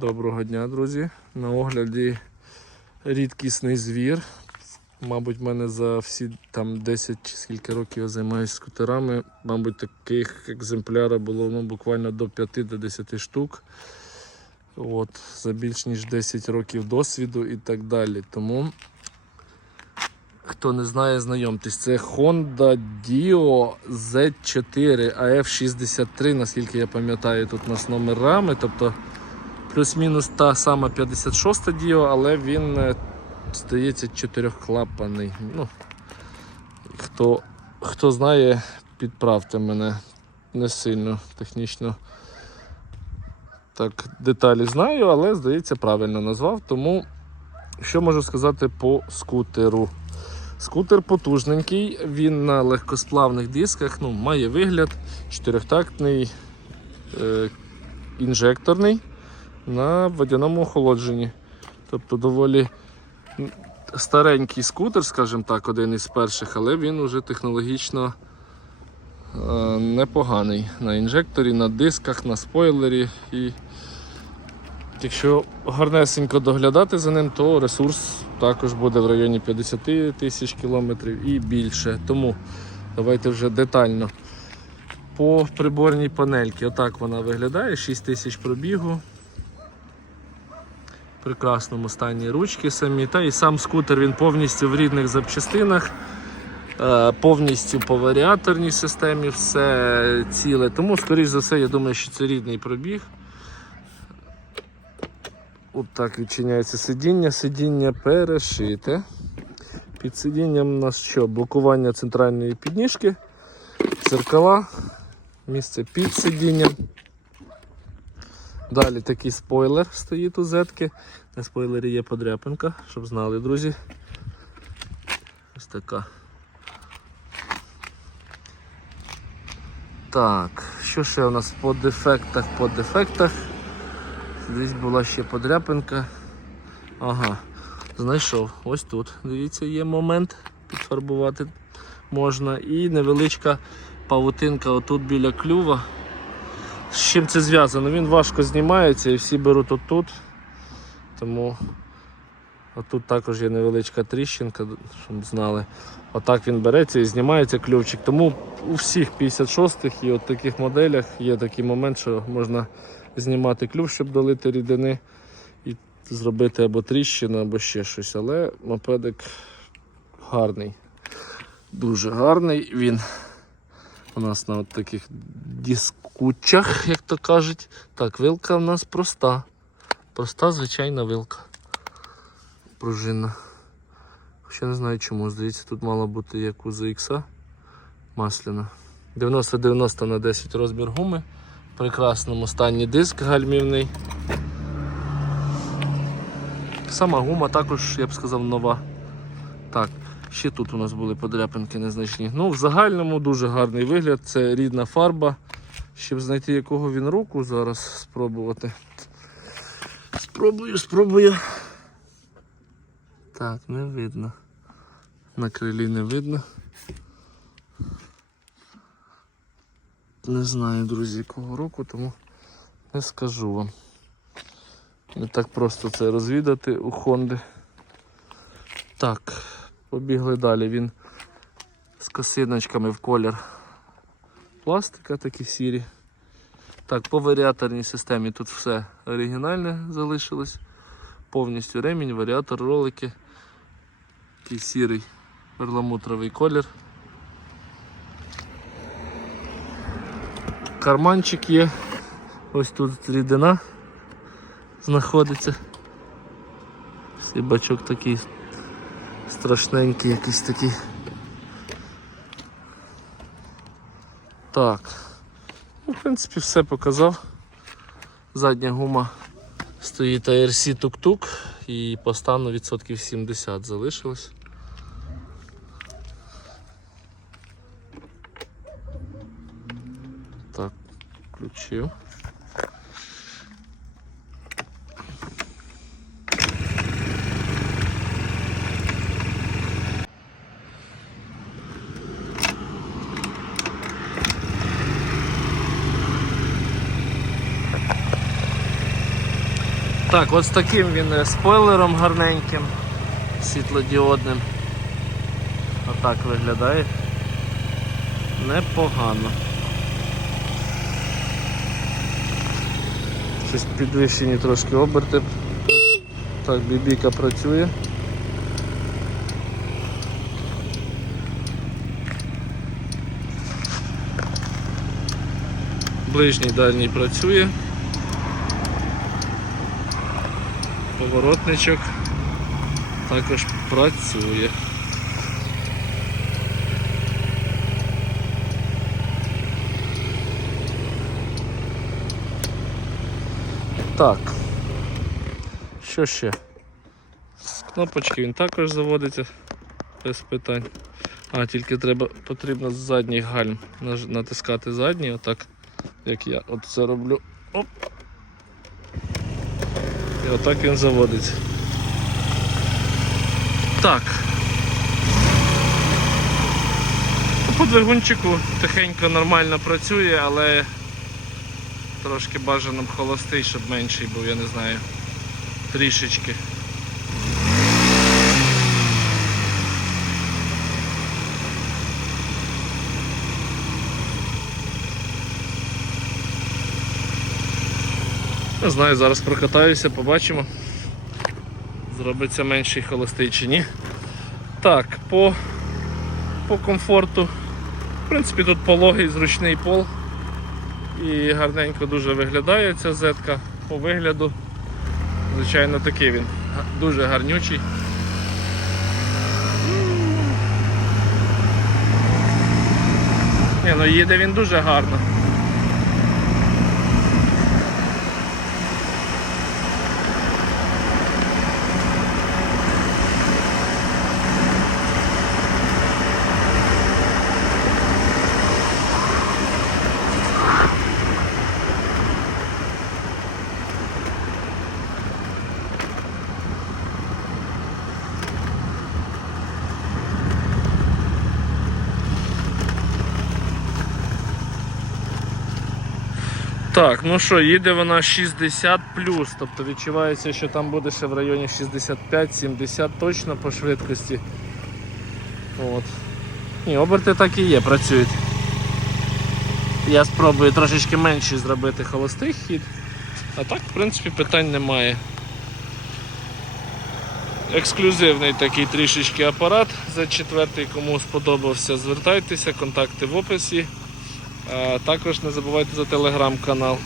Доброго дня, друзі. На огляді рідкісний звір. Мабуть, в мене за всі там 10 чи скільки років я займаюся скутерами. Мабуть, таких екземплярів було ну, буквально до 5-10 штук. От, за більш ніж 10 років досвіду і так далі. Тому, хто не знає, знайомтесь. Це Honda Dio Z4 AF63, наскільки я пам'ятаю, тут у нас номерами. Тобто плюс-мінус та сама 56 Dio, але він, е, здається, чотирьохклапаний. Ну, хто, хто знає, підправте мене не сильно технічно. Так, деталі знаю, але здається, правильно назвав. Тому що можу сказати по скутеру? Скутер потужненький, він на легкосплавних дисках, ну, має вигляд чотирьохтактний, е, інжекторний на водяному охолодженні. Тобто доволі старенький скутер, скажімо так, один із перших, але він уже технологічно е, непоганий на інжекторі, на дисках, на спойлері. І якщо гарнесенько доглядати за ним, то ресурс також буде в районі 50 тисяч кілометрів і більше. Тому давайте вже детально. По приборній панельці, отак вона виглядає, 6 тисяч пробігу. Прекрасному стані ручки самі. Та і сам скутер він повністю в рідних запчастинах, е, повністю по варіаторній системі, все ціле. Тому, скоріш за все, я думаю, що це рідний пробіг. От так відчиняється сидіння. Сидіння перешите. Під сидінням у нас що? Блокування центральної підніжки, дзеркала, місце під сидінням. Далі такий спойлер стоїть у зетки. На спойлері є подряпинка, щоб знали, друзі. Ось така. Так, що ще у нас по дефектах? По дефектах. Десь була ще подряпинка. Ага, знайшов. Ось тут. Дивіться, є момент. Підфарбувати можна. І невеличка павутинка отут біля клюва. З чим це зв'язано? Він важко знімається і всі беруть отут. Тому отут також є невеличка тріщинка, щоб знали. Отак він береться і знімається клювчик. Тому у всіх 56-х і от таких моделях є такий момент, що можна знімати клюв, щоб долити рідини і зробити або тріщину, або ще щось. Але мопедик гарний. Дуже гарний. Він у нас на от таких дискучах, як то кажуть. Так, вилка у нас проста. Проста звичайна вилка. Пружинна. Ще не знаю чому. Здається, тут мала бути як у ZX масляна. 90-90 на 10 розмір гуми. В прекрасному стані диск гальмівний. Сама гума також, я б сказав, нова. Так, ще тут у нас були подряпинки незначні. Ну, в загальному дуже гарний вигляд. Це рідна фарба. Щоб знайти якого він року зараз спробувати. Спробую, спробую. Так, не видно. На крилі не видно. Не знаю, друзі, якого року, тому не скажу вам. Не так просто це розвідати у Хонди. Так, побігли далі. Він з косиночками в колір пластика такі сірі. Так, по варіаторній системі тут все оригінальне залишилось. Повністю ремінь, варіатор, ролики. Такий сірий перламутровий колір. Карманчик є. Ось тут рідина знаходиться. Цей бачок такий страшненький, якийсь такий. Так. Ну, в принципі, все показав. Задня гума стоїть ARC тук-тук і по стану відсотків 70 залишилось. Так, включив. Так, от з таким він е, спойлером гарненьким, світлодіодним. Отак виглядає. Непогано. Щось підвищені трошки оберти. Так, бібіка працює. Ближній дальній працює. Поворотничок також працює. Так. Що ще? З Кнопочки він також заводиться без питань. А, тільки треба, потрібно з задніх гальм натискати задній, отак, як я от це роблю. Оп. І отак він заводиться. Так. Ну, По двигунчику тихенько нормально працює, але трошки бажано б холостий, щоб менший був, я не знаю. Трішечки. Не знаю, зараз прокатаюся, побачимо. Зробиться менший холостий чи ні. Так, по, по комфорту. В принципі, тут пологий, зручний пол. І гарненько дуже виглядає ця зетка по вигляду. Звичайно, такий він. Дуже гарнючий. Ні, ну їде він дуже гарно. Так, ну що, їде вона 60 тобто відчувається, що там буде ще в районі 65-70 точно по швидкості. От. Ні, оберти так і є, працюють. Я спробую трошечки менший зробити холостий хід, а так, в принципі, питань немає. Ексклюзивний такий трішечки апарат за четвертий, кому сподобався, звертайтеся, контакти в описі. А також не забувайте за телеграм-канал.